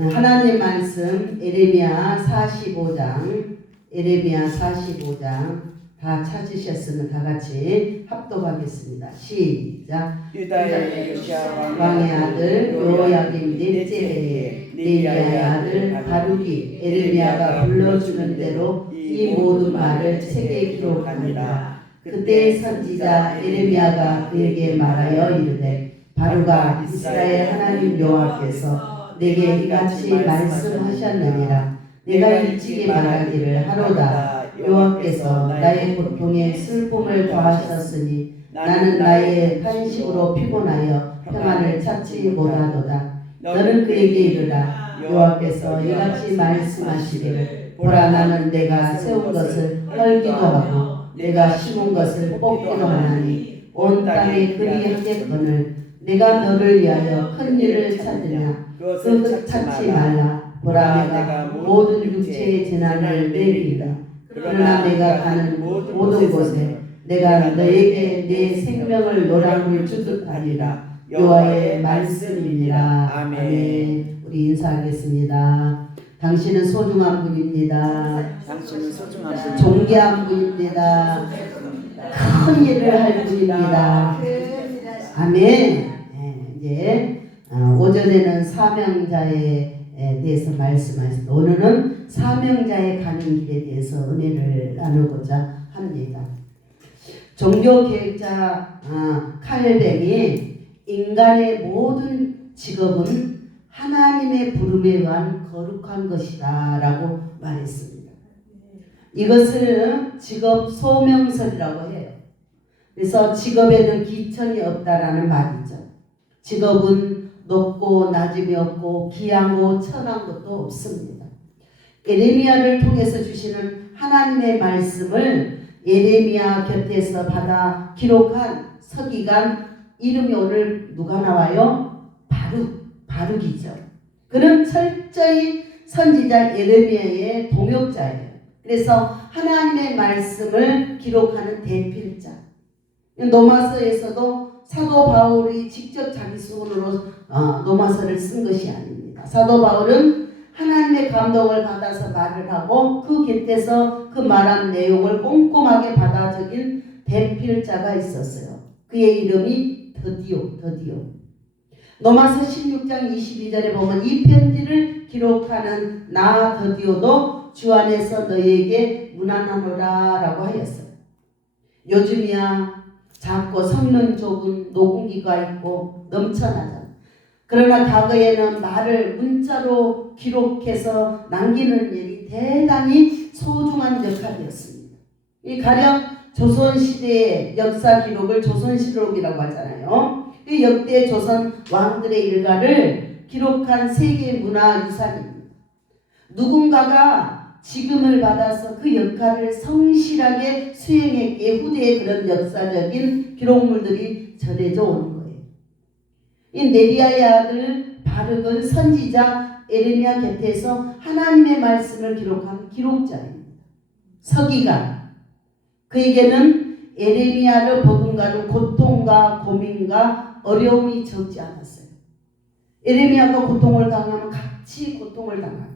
하나님 말씀 에레미야 45장 다 찾으셨으면 다 같이 합독하겠습니다. 시작. 유다의 요시야 왕의 아들 요야김 넷째 해에 네리야의 아들 바룩이 에레미야가 불러주는 대로 이 모든 말을 책에 기록하니라. 그때 선지자 에레미야가 그에게 말하여 이르되 바룩아 이스라엘 하나님 여호와께서 내게 이같이 말씀하셨느니라. 내가 일찍이 말하기를 하로다. 여호와께서 나의 고통에 슬픔을 더하셨으니 나는 나의 탄식으로 피곤하여 평안을 찾지 못하도다. 너는 그에게 이르라. 여호와께서 이같이 말씀하시기를 보라 나는 내가 세운 것을 헐기도 하고 내가 심은 것을 뽑기도 하나니 온 땅에 그리하겠거늘 내가 너를 위하여 큰 일을 찾으냐 그것을 찾지 말라. 보라 내가 모든 육체의 재난을 내리리라. 그러나 내가 가는 모든 곳에 내가 너에게 내 생명을 노랑을 주듯 하리라. 여호와의 말씀이니라. 아멘. 우리 인사하겠습니다. 당신은 소중한 분입니다. 당신은 소중한 분, 존귀한 분입니다. 큰 일을 할 분입니다. 아멘. 네, 이제 오전에는 사명자에 대해서 말씀하셨습니다. 오늘은 사명자의 가는 길에 대해서 은혜를 나누고자 합니다. 종교개혁자 칼뱅이 인간의 모든 직업은 하나님의 부름에 의한 거룩한 것이다 라고 말했습니다. 이것을 직업 소명설이라고 해요. 그래서 직업에는 기천이 없다라는 말이죠. 직업은 높고 낮음이 없고 귀하고 천한 것도 없습니다. 에레미야를 통해서 주시는 하나님의 말씀을 에레미야 곁에서 받아 기록한 서기관 이름이 오늘 누가 나와요? 바룩이죠. 그는 철저히 선지자 에레미야의 동역자예요. 그래서 하나님의 말씀을 기록하는 대필자. 로마서에서도 사도 바울이 직접 자기 손으로 로마서를 쓴 것이 아닙니다. 사도 바울은 하나님의 감동을 받아서 말을 하고 그 곁에서 그 말한 내용을 꼼꼼하게 받아 적인 대필자가 있었어요. 그의 이름이 더디오. 로마서 16장 22절에 보면 이 편지를 기록하는 나 더디오도 주 안에서 너희에게 문안하노라 라고 하였어요. 요즘이야 작고 성능 좁은 녹음기가 있고 넘쳐나잖아. 그러나 과거에는 말을 문자로 기록해서 남기는 일이 대단히 소중한 역할이었습니다. 이 가령 조선시대의 역사 기록을 조선시록이라고 하잖아요. 이 역대 조선 왕들의 일가를 기록한 세계 문화유산입니다. 누군가가 지금을 받아서 그 역할을 성실하게 수행했기에 후대에 그런 역사적인 기록물들이 전해져 오는 거예요. 이 네리야의 아들 바룩은 선지자 에레미야 곁에서 하나님의 말씀을 기록한 기록자입니다. 서기관. 그에게는 에레미야를 복음가는 고통과 고민과 어려움이 적지 않았어요. 에레미야가 고통을 당하면 같이 고통을 당합니다.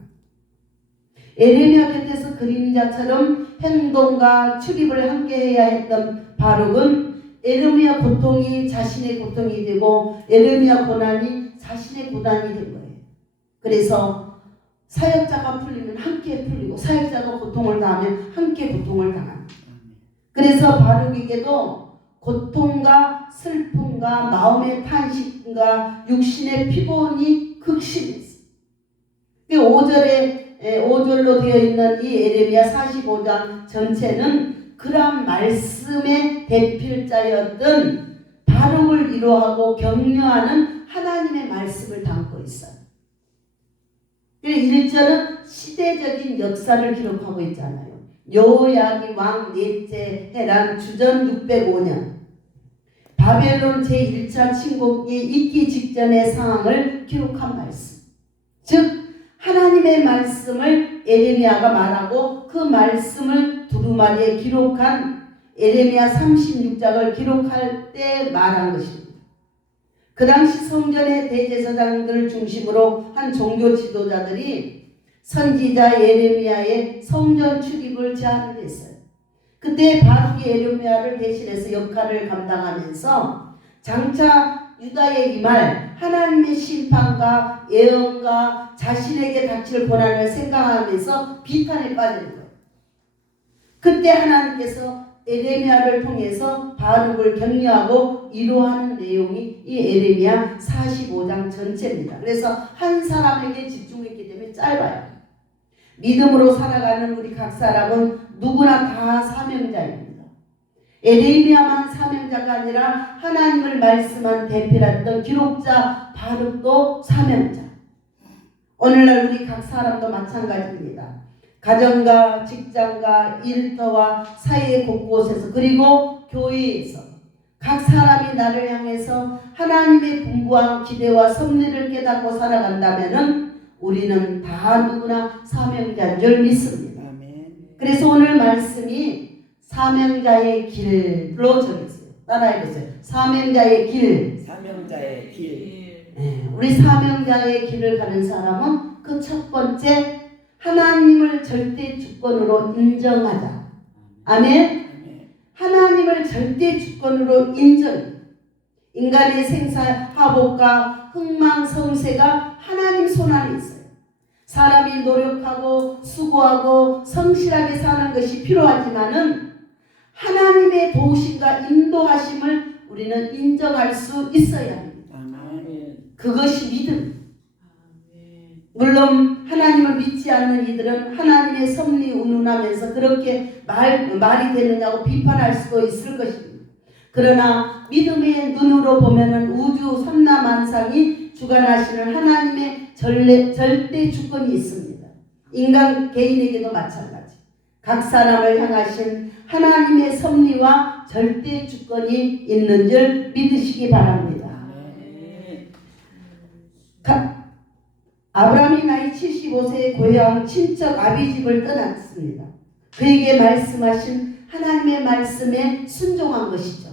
에레미야 곁에서 그림자처럼 행동과 출입을 함께 해야 했던 바룩은 에레미야 고통이 자신의 고통이 되고 에레미야 고난이 자신의 고난이 된 거예요. 그래서 사역자가 풀리면 함께 풀리고 사역자가 고통을 당하면 함께 고통을 당합니다. 그래서 바룩에게도 고통과 슬픔과 마음의 탄식과 육신의 피곤이 극심했어요. 5절로 되어 있는 이 에레미야 45장 전체는 그러한 말씀의 대필자였던 바룩을 위로하고 격려하는 하나님의 말씀을 담고 있어요. 1절은 시대적인 역사를 기록하고 있잖아요. 여호야김 왕 넷째 해란 주전 605년 바벨론 제1차 침공이 있기 직전의 상황을 기록한 말씀. 즉 하나님의 말씀을 에레미야가 말하고 그 말씀을 두루마리에 기록한 에레미야 36장을 기록할 때 말한 것입니다. 그 당시 성전의 대제사장들 중심으로 한 종교 지도자들이 선지자 예레미야의 성전 출입을 제안을 했어요. 그때 바룩이 예레미야를 대신해서 역할을 감당하면서 장차 유다에 임할 하나님의 심판과 예언과 자신에게 닥칠 고난을 생각하면서 비탄에 빠지는 거예요. 그때 하나님께서 예레미야를 통해서 바룩을 격려하고 위로하는 내용이 이 예레미야 45장 전체입니다. 그래서 한 사람에게 집중했기 때문에 짧아요. 믿음으로 살아가는 우리 각 사람은 누구나 다 사명자입니다. 예레미야만 사명자가 아니라 하나님을 말씀한 대표했던 기록자 바룩도 사명자. 오늘날 우리 각 사람도 마찬가지입니다. 가정과 직장과 일터와 사회 곳곳에서 그리고 교회에서 각 사람이 나를 향해서 하나님의 분부와 기대와 섭리를 깨닫고 살아간다면 우리는 다 누구나 사명자인 줄 믿습니다. 그래서 오늘 말씀이 사명자의 길로 정했어요. 따라해보세요. 사명자의 길. 사명자의 길. 네, 우리 사명자의 길을 가는 사람은 그 첫 번째 하나님을 절대 주권으로 인정하자. 아멘. 하나님을 절대 주권으로 인정. 인간의 생사화복과 흥망성쇠가 하나님 손 안에 있어요. 사람이 노력하고 수고하고 성실하게 사는 것이 필요하지만은 하나님의 도우심과 인도하심을 우리는 인정할 수 있어야 합니다. 그것이 믿음. 물론 하나님을 믿지 않는 이들은 하나님의 섭리 운운하면서 그렇게 말이 되느냐고 비판할 수도 있을 것입니다. 그러나 믿음의 눈으로 보면은 우주 삼라만상이 주관하시는 하나님의 절대 주권이 있습니다. 인간 개인에게도 마찬가지. 각 사람을 향하신 하나님의 섭리와 절대 주권이 있는 줄 믿으시기 바랍니다. 아브라함이 나이 75세에 고향 친척 아비집을 떠났습니다. 그에게 말씀하신 하나님의 말씀에 순종한 것이죠.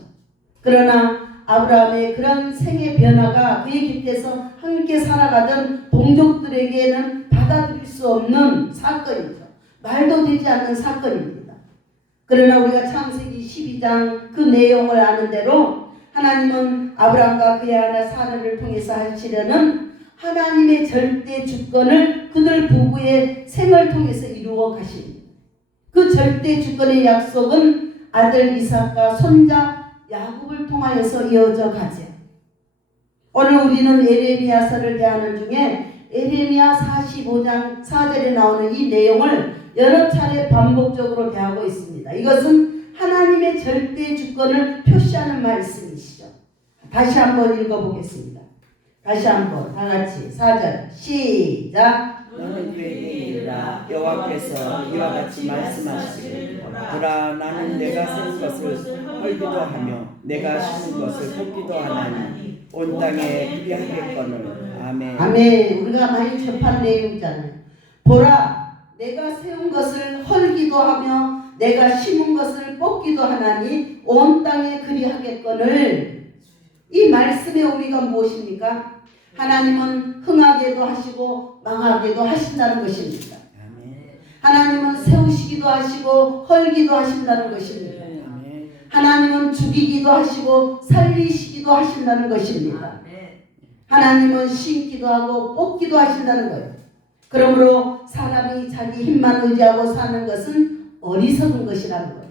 그러나 아브라함의 그런 생의 변화가 그의 곁에서 함께 살아가던 동족들에게는 받아들일 수 없는 사건이죠. 말도 되지 않는 사건입니다. 그러나 우리가 창세기 12장 그 내용을 아는 대로 하나님은 아브라함과 그의 아내 사라를 통해서 하시려는 하나님의 절대 주권을 그들 부부의 생을 통해서 이루어 가십니다. 그 절대 주권의 약속은 아들 이삭과 손자 야곱을 통하여서 이어져 가죠. 오늘 우리는 예레미야서를 대하는 중에 예레미야 45장 4절에 나오는 이 내용을 여러 차례 반복적으로 대하고 있습니다. 이것은 하나님의 절대 주권을 표시하는 말씀이시죠. 다시 한번 읽어보겠습니다. 다시 한번 다 같이 4절 시작. 너는 그에게 이르라 여호와께서 이와 같이 말씀하시기를 보라 나는 내가 세운 것을 헐기도 하며 내가 심은 것을 뽑기도 하나니 온 땅에 그리하겠거늘. 아멘. 아멘. 우리가 많이 접한 내용이잖아요. 보라 내가 세운 것을 헐기도 하며 내가 심은 것을 뽑기도 하나니 온 땅에 그리하겠거늘. 이 말씀의 의미가 무엇입니까? 하나님은 흥하게도 하시고 망하게도 하신다는 것입니다. 하나님은 세우시기도 하시고 헐기도 하신다는 것입니다. 하나님은 죽이기도 하시고 살리시기도 하신다는 것입니다. 하나님은 심기도 하고 뽑기도 하신다는 거예요. 그러므로 사람이 자기 힘만 의지하고 사는 것은 어리석은 것이라는 거예요.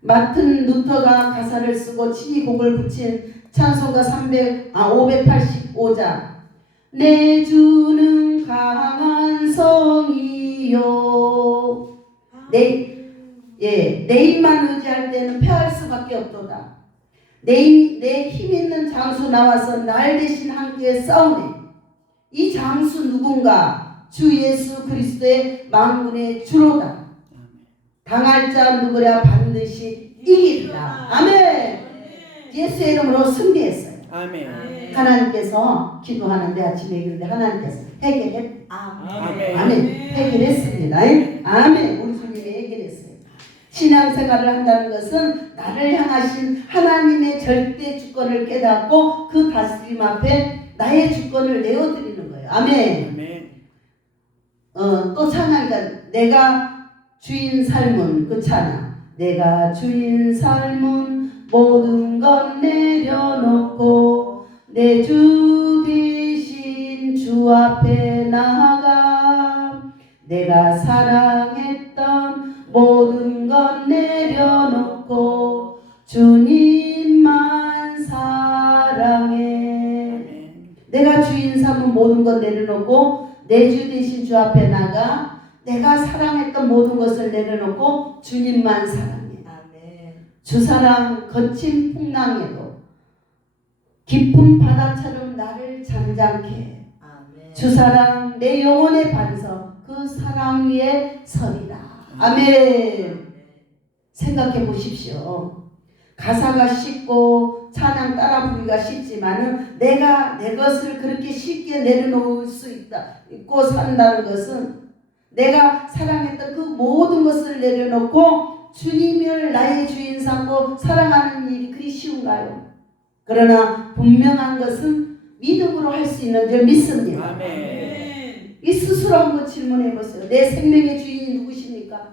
마틴 루터가 가사를 쓰고 친히 곡을 붙인 찬송가 585장 내 주는 강한 성이요 내 힘만 의지할 때는 패할 수밖에 없도다. 내 힘 있는 장수 나와서 날 대신 함께 싸우네. 이 장수 누군가? 주 예수 그리스도의 만군의 주로다. 당할 자 누구랴 반드시 이기리라. 아멘. 예수의 이름으로 승리했어요. 아멘. 하나님께서 기도하는데 아침에 그런데 하나님께서 해결했. 아멘. 아멘. 해결했습니다. 아멘. 우리 주님이 해결했어요. 신앙생활을 한다는 것은 나를 향하신 하나님의 절대 주권을 깨닫고 그 다스림 앞에 나의 주권을 내어드리는 거예요. 아멘. 아멘. 또 찬양이가 내가 주인 삶은 그 찬양. 내가 주인 삶은 모든 것 내려놓고 내 주 대신 주 앞에 나아가 내가 사랑했던 모든 것 내려놓고 주님만 사랑해. 아멘. 내가 주인 삼은 모든 것 내려놓고 내 주 대신 주 앞에 나가 내가 사랑했던 모든 것을 내려놓고 주님만 사랑해. 주 사랑 거친 풍랑에도 깊은 바다처럼 나를 잠잠케 해. 주 사랑 내 영혼의 반석 그 사랑 위에 서리라. 아멘. 생각해 보십시오. 가사가 쉽고 찬양 따라 부르기가 쉽지만은 내가 내 것을 그렇게 쉽게 내려놓을 수 있고 산다는 것은 내가 사랑했던 그 모든 것을 내려놓고 주님을 나의 주인 삼고 사랑하는 일이 그리 쉬운가요? 그러나 분명한 것은 믿음으로 할 수 있는 줄 믿습니다. 아멘. 이 스스로 한번 질문해 보세요. 내 생명의 주인이 누구십니까?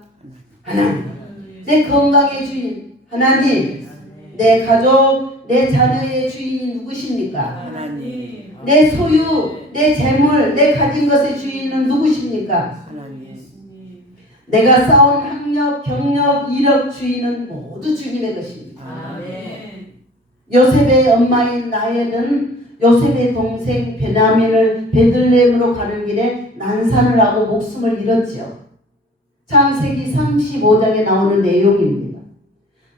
하나님. 내 건강의 주인 하나님. 내 가족, 내 자녀의 주인이 누구십니까? 하나님. 내 소유, 내 재물, 내 가진 것의 주인은 누구십니까? 하나님. 내가 쌓은 학력, 경력, 이력 주인은 모두 주님의 것입니다. 아멘. 요셉의 엄마인 라헬은 요셉의 동생 베냐민을 베들레헴으로 가는 길에 난산을 하고 목숨을 잃었지요. 창세기 35장에 나오는 내용입니다.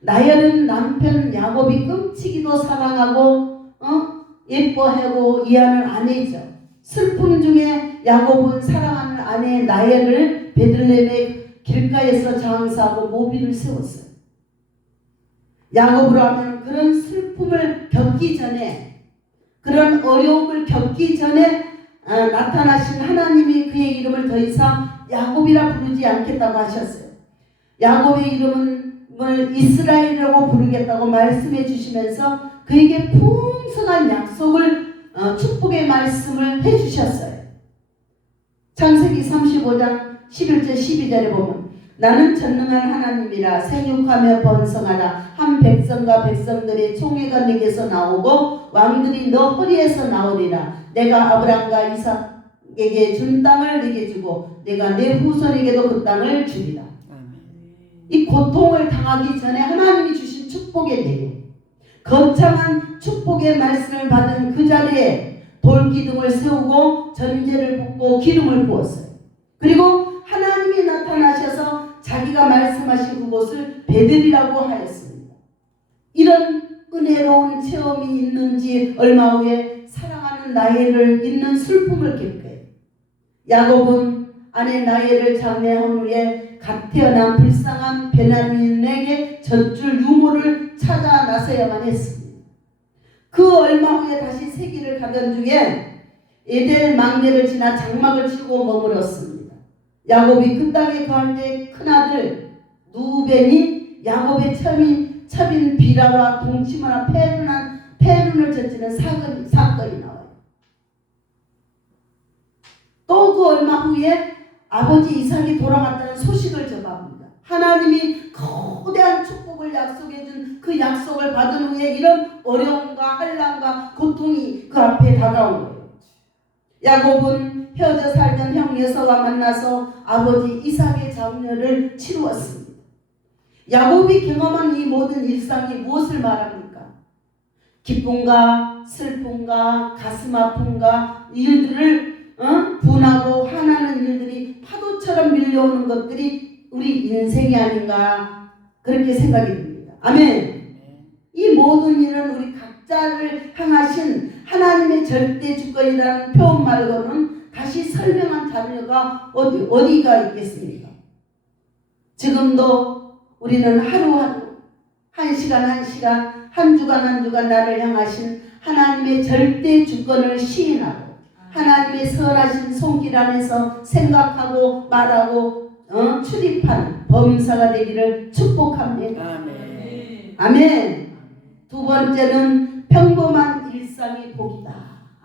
라헬은 남편 야곱이 끔찍이도 사랑하고 예뻐하고 이해하는 아내죠. 슬픔 중에 야곱은 사랑하는 아내 라헬을 베들레헴의 길가에서 장사하고 모비를 세웠어요. 야곱으로 하면 그런 슬픔을 겪기 전에 그런 어려움을 겪기 전에 나타나신 하나님이 그의 이름을 더 이상 야곱이라 부르지 않겠다고 하셨어요. 야곱의 이름을 이스라엘이라고 부르겠다고 말씀해 주시면서 그에게 풍성한 약속을 축복의 말씀을 해 주셨어요. 창세기 35장 11절 12절에 보면 나는 전능한 하나님이라 생육하며 번성하라. 한 백성과 백성들의 총회가 네게서 나오고 왕들이 너 허리에서 나오리라. 내가 아브람과 이삭에게 준 땅을 네게 주고 내가 내 후손에게도 그 땅을 주리라. 이 고통을 당하기 전에 하나님이 주신 축복의 내용, 거창한 축복의 말씀을 받은 그 자리에 돌기둥을 세우고 전제를 붓고 기름을 부었어요. 그리고 하나님이 나타나셔서 자기가 말씀하신 그곳을 베들이라고 하였습니다. 이런 은혜로운 체험이 있는지 얼마 후에 사랑하는 라헬을 잊는 슬픔을 겪어요. 야곱은 아내 라헬을 장례한 후에 갓 태어난 불쌍한 베냐민에게 젖줄 유모를 찾아 나서야만 했습니다. 그 얼마 후에 다시 세기를 가던 중에 에델 망대를 지나 장막을 치고 머물었습니다. 야곱이 그 땅에 거할 때 큰아들 누벤이 야곱의 첩인 비라와 동침하나 패륜을 저지른 사건이 나와요. 또 그 얼마 후에 아버지 이삭이 돌아갔다는 소식을 전합니다. 하나님이 거대한 축복을 약속해 준 그 약속을 받은 후에 이런 어려움과 한란과 고통이 그 앞에 다가온 거예요. 야곱은 헤어져 살던 형 에서와 만나서 아버지 이삭의 장례를 치루었습니다. 야곱이 경험한 이 모든 일상이 무엇을 말합니까? 기쁨과 슬픔과 가슴 아픔과 일들을 분하고 화나는 일들이 파도처럼 밀려오는 것들이 우리 인생이 아닌가 그렇게 생각이 듭니다. 아멘. 이 모든 일은 우리 각자를 향하신 하나님의 절대 주권이라는 표현 말고는 다시 설명한 자료가 어디가 있겠습니까? 지금도 우리는 하루하루 한 시간 한 주간 나를 향하신 하나님의 절대 주권을 시인하고 하나님의 선하신 손길 안에서 생각하고 말하고 출입한 범사가 되기를 축복합니다. 아멘. 아멘. 두 번째는 평범한 일상이 복이다.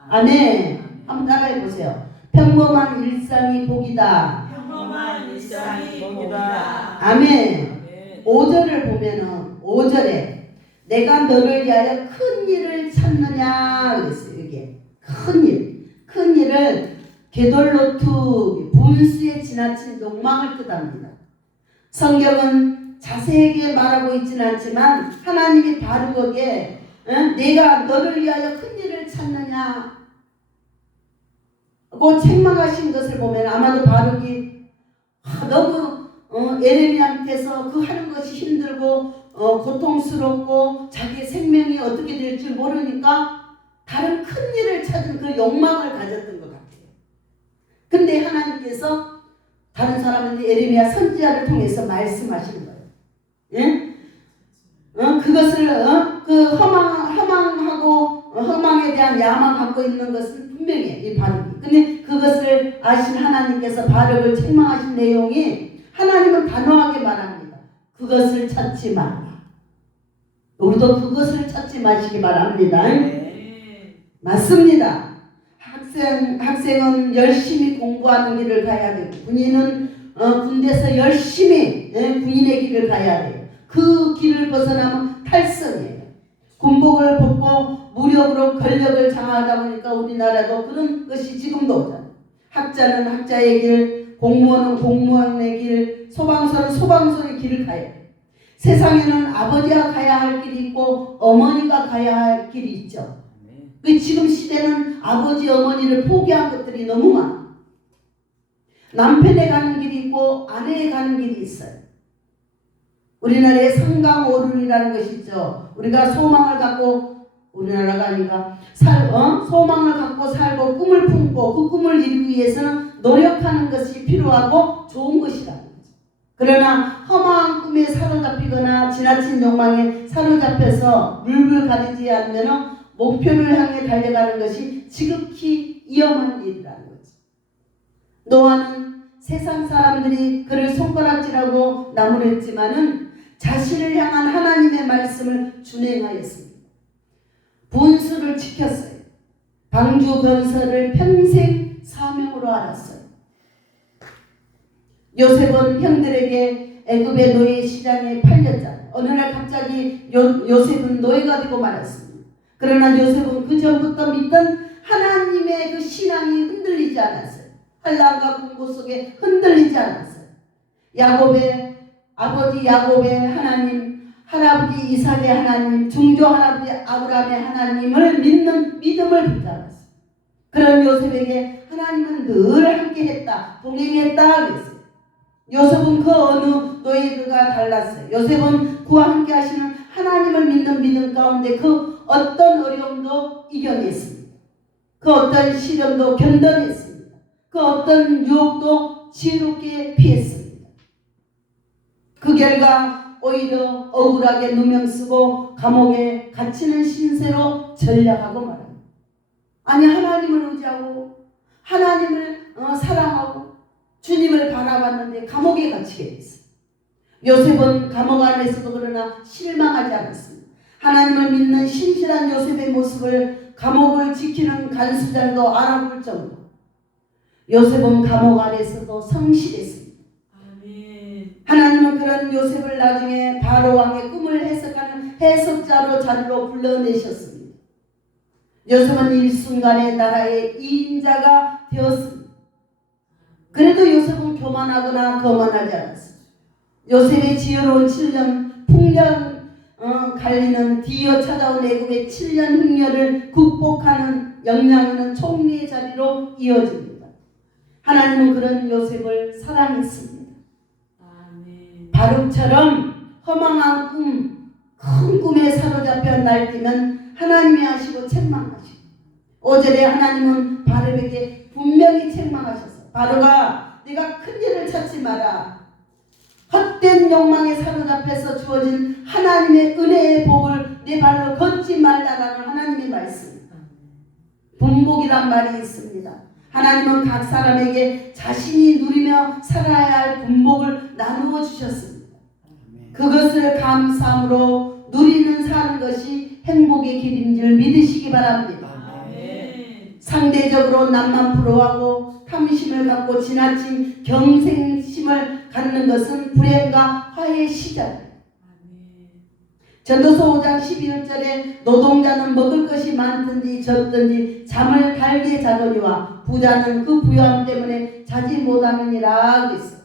아멘. 한번 따라해 보세요. 평범한 일상이 복이다. 평범한 일상이 복이다. 아멘. 5절을 보면은 5절에 내가 너를 위하여 큰 일을 찾느냐 그랬어요. 이게 큰 일을 게돌로투 분수에 지나친 욕망을 뜻합니다. 성경은 자세하게 말하고 있지는 않지만 하나님이 바르게 내가 너를 위하여 큰 일을 찾느냐 그 책망하신 것을 보면 아마도 바룩이 너무 에레미야한테서 그 하는 것이 힘들고 고통스럽고 자기의 생명이 어떻게 될 줄 모르니까 다른 큰 일을 찾은 그 욕망을 가졌던 것 같아요. 근데 하나님께서 다른 사람한테 에레미야 선지자를 통해서 말씀하시는 거예요. 예? 그것을 그 허망에 대한 야망 갖고 있는 것은 분명해 이 바룩이. 근데 그것을 아신 하나님께서 바룩을 책망하신 내용이 하나님은 단호하게 말합니다. 그것을 찾지 마라. 우리도 그것을 찾지 마시기 바랍니다. 맞습니다. 학생은 열심히 공부하는 길을 가야 되고 군인은 군대에서 열심히 군인의 길을 가야 돼요. 그 길을 벗어나면 탈선이에요. 군복을 벗고 무력으로 권력을 장악하다 보니까 우리나라도 그런 것이 지금도 오잖아요. 학자는 학자의 길, 공무원은 공무원의 길, 소방서는 소방서의 길을 가야 돼요. 세상에는 아버지가 가야 할 길이 있고 어머니가 가야 할 길이 있죠. 지금 시대는 아버지 어머니를 포기한 것들이 너무 많아. 남편에 가는 길이 있고 아내에 가는 길이 있어요. 우리나라에 상강오륜이라는 것이 있죠. 우리가 소망을 갖고 우리나라가 아니라 소망을 갖고 살고 꿈을 품고 그 꿈을 이루기 위해서는 노력하는 것이 필요하고 좋은 것이라는 거죠. 그러나 허망한 꿈에 사로잡히거나 지나친 욕망에 사로잡혀서 물불 가리지 않으면 목표를 향해 달려가는 것이 지극히 위험한 일이라는 거죠. 노아는 세상 사람들이 그를 손가락질하고 나무랬지만은 자신을 향한 하나님의 말씀을 준행하였습니다. 분수를 지켰어요. 방주 건설을 평생 사명으로 알았어요. 요셉은 형들에게 애굽의 노예 시장에 팔렸잖아요. 어느 날 갑자기 요셉은 노예가 되고 말았습니다. 그러나 요셉은 그 전부터 믿던 하나님의 그 신앙이 흔들리지 않았어요. 환난과 공고 속에 흔들리지 않았어요. 아버지 야곱의 하나님, 할아버지 이삭의 하나님, 중조 할아버지 아브라함의 하나님을 믿는 믿음을 붙잡았어요. 그런 요셉에게 하나님은 늘 함께했다, 동행했다 그랬어요. 요셉은 그 어느 노예가 달랐어요. 요셉은 그와 함께 하시는 하나님을 믿는 믿음 가운데 그 어떤 어려움도 이겨냈습니다. 그 어떤 시련도 견뎌냈습니다. 그 어떤 유혹도 지혜롭게 피했습니다. 그 결과 오히려 억울하게 누명쓰고 감옥에 갇히는 신세로 전락하고 말합니다. 아니 하나님을 의지하고 하나님을 사랑하고 주님을 바라봤는데 감옥에 갇히게 됐어요. 요셉은 감옥 안에서도 그러나 실망하지 않았습니다. 하나님을 믿는 신실한 요셉의 모습을 감옥을 지키는 간수장도 알아볼 정도. 요셉은 감옥 안에서도 성실했습니다. 하나님은 그런 요셉을 나중에 바로 왕의 꿈을 해석하는 해석자로 자리로 불러내셨습니다. 요셉은 일순간에 나라의 2인자가 되었습니다. 그래도 요셉은 교만하거나 거만하지 않았습니다. 요셉의 지혜로운 7년 풍년 갈리는 뒤이어 찾아온 애굽의 7년 흉년을 극복하는 역량 있는 총리의 자리로 이어집니다. 하나님은 그런 요셉을 사랑했습니다. 바룩처럼 허망한 꿈, 큰 꿈에 사로잡혀 날뛰면 하나님이 하시고 책망하시고 5절에 하나님은 바룩에게 분명히 책망하셨어요. 바룩아, 네가 큰 일을 찾지 마라. 헛된 욕망에 사로잡혀서 주어진 하나님의 은혜의 복을 네 발로 걷지 말라라는 하나님의 말씀. 분복이란 말이 있습니다. 하나님은 각 사람에게 자신이 누리며 살아야 할 분복을 나누어 주셨습니다. 그것을 감사함으로 누리는 사는 것이 행복의 길인 줄 믿으시기 바랍니다. 상대적으로 남만 부러워하고 탐심을 갖고 지나친 경생심을 갖는 것은 불행과 화해의 시작입니다. 전도서 5장 11절에 노동자는 먹을 것이 많든지 적든지 잠을 달게 자거니와 부자는 그 부유함 때문에 자지 못하느니라 그랬어요.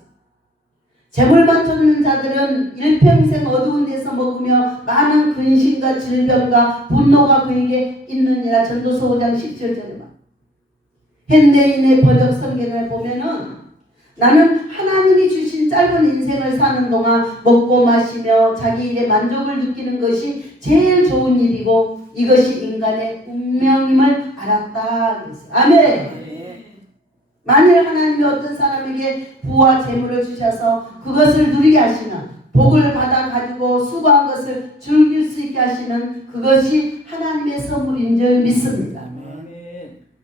재물만 쫓는 자들은 일평생 어두운 데서 먹으며 많은 근심과 질병과 분노가 그에게 있느니라. 전도서 5장 17절에 현대인의 번역 성경을 보면은 나는 하나님이 주신 짧은 인생을 사는 동안 먹고 마시며 자기 일에 만족을 느끼는 것이 제일 좋은 일이고 이것이 인간의 운명임을 알았다 그랬어요. 아멘. 만일 하나님이 어떤 사람에게 부와 재물을 주셔서 그것을 누리게 하시는 복을 받아 가지고 수고한 것을 즐길 수 있게 하시는 그것이 하나님의 선물인 줄 믿습니다.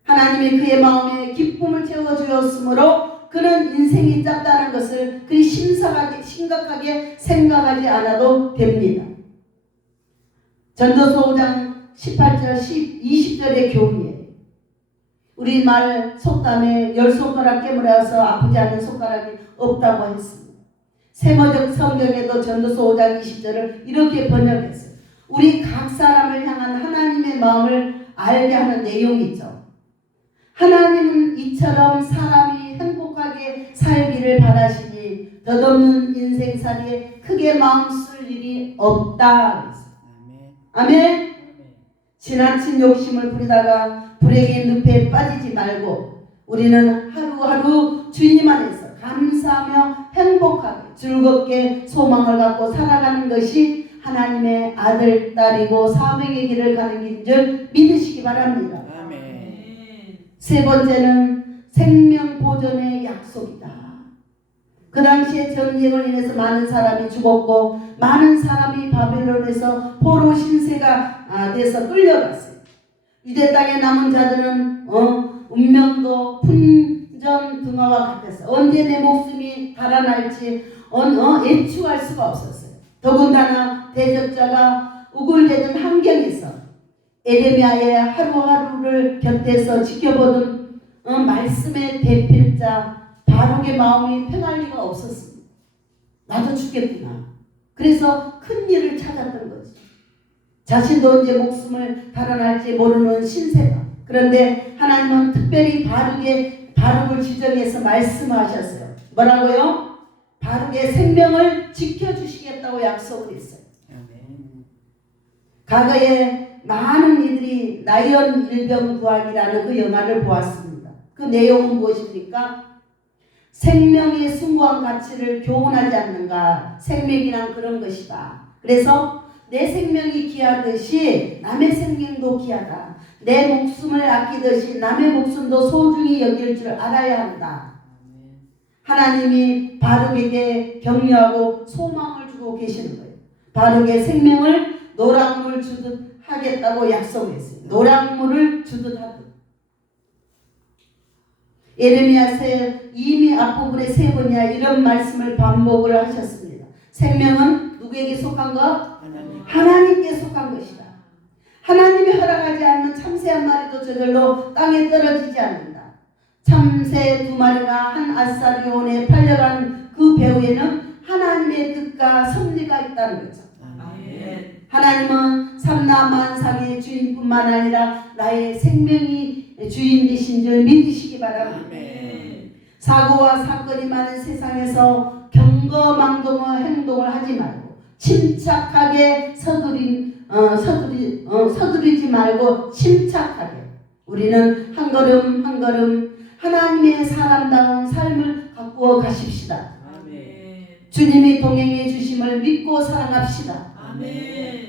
하나님이 그의 마음에 기쁨을 채워주었으므로 그는 인생이 짧다는 것을 그리 심각하게 생각하지 않아도 됩니다. 전도서 5장 18절 20절의 교훈이에요. 우리말 속담에 10손가락 깨물어서 아프지 않은 손가락이 없다고 했습니다. 세모적 성경에도 전도서 5장 20절을 이렇게 번역했어요. 우리 각 사람을 향한 하나님의 마음을 알게 하는 내용이 있죠. 하나님은 이처럼 사람이 행복하게 살기를 바라시니 덧없는 인생살이에 크게 마음 쓸 일이 없다. 아멘. 지나친 욕심을 부리다가 불행의 늪에 빠지지 말고 우리는 하루하루 주님 안에서 감사하며 행복하게 즐겁게 소망을 갖고 살아가는 것이 하나님의 아들, 딸이고 사명의 길을 가는 길인 줄 믿으시기 바랍니다. 세 번째는 생명 보존의 약속이다. 그 당시에 전쟁을 인해서 많은 사람이 죽었고 많은 사람이 바벨론에서 포로 신세가 돼서 끌려갔어요. 유대 땅에 남은 자들은 운명도 풍전 등화와 같았어요. 언제 내 목숨이 달아날지 예측할 수가 없었어요. 더군다나 대적자가 우글대던 환경에서 에레미야의 하루하루를 곁에서 지켜보던 말씀의 대필자 바룩의 마음이 편할 리가 없었습니다. 나도 죽겠구나. 그래서 큰 일을 찾았던 거죠. 자신도 언제 목숨을 달아날지 모르는 신세가. 그런데 하나님은 특별히 바룩을 지정해서 말씀하셨어요. 뭐라고요? 바룩의 생명을 지켜주시겠다고 약속을 했어요. 과거에 많은 이들이 나연 일병 구하기라는 그 영화를 보았습니다. 그 내용은 무엇입니까? 생명의 숭고한 가치를 교훈하지 않는가. 생명이란 그런 것이다. 그래서 내 생명이 귀하듯이 남의 생명도 귀하다. 내 목숨을 아끼듯이 남의 목숨도 소중히 여길 줄 알아야 한다. 하나님이 바룩에게 격려하고 소망을 주고 계시는 거예요. 바룩의 생명을 노랑물 주듯 하겠다고 약속했어요. 노랑물을 주듯 하듯. 예레미야서 이미 앞부분에 세 번이나 이런 말씀을 반복을 하셨습니다. 생명은 누구에게 속한 것? 하나님께 속한 것이다. 하나님이 허락하지 않는 참새 한 마리도 저절로 땅에 떨어지지 않는다. 참새 2마리가 한 아사리온에 팔려간 그 배후에는 하나님의 뜻과 섭리가 있다는 거죠. 하나님은 삼라만상의 주인뿐만 아니라 나의 생명이 주인 되신 줄 믿으시기 바랍니다. 사고와 사건이 많은 세상에서 경거망동의 행동을 하지 말고 침착하게 서두르지 말고 침착하게 우리는 한 걸음 한 걸음 하나님의 사람다운 삶을 가꾸어 가십시다. 주님이 동행해 주심을 믿고 사랑합시다.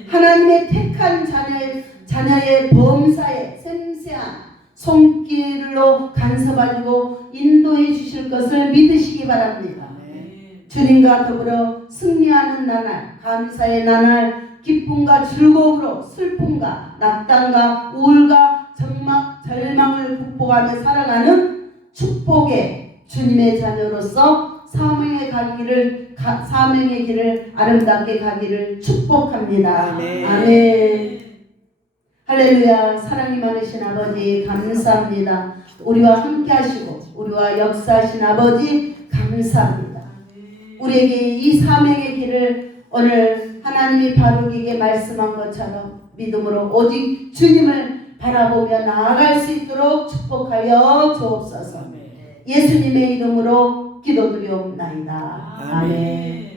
하나님의 택한 자녀의 범사에 섬세한 손길로 간섭하시고 인도해 주실 것을 믿으시기 바랍니다. 주님과 더불어 승리하는 나날, 감사의 나날, 기쁨과 즐거움으로 슬픔과 낙담과 우울과 절망을 극복하며 살아가는 축복의 주님의 자녀로서 사명의 길을 아름답게 가기를 축복합니다. 아멘. 아멘. 할렐루야. 사랑이 많으신 아버지 감사합니다. 우리와 함께 하시고 우리와 역사하신 아버지 감사합니다. 우리에게 이 사명의 길을 오늘 하나님이 바룩에게 말씀한 것처럼 믿음으로 오직 주님을 바라보며 나아갈 수 있도록 축복하여 주옵소서. 예수님의 이름으로 기도드리옵나이다. 아멘.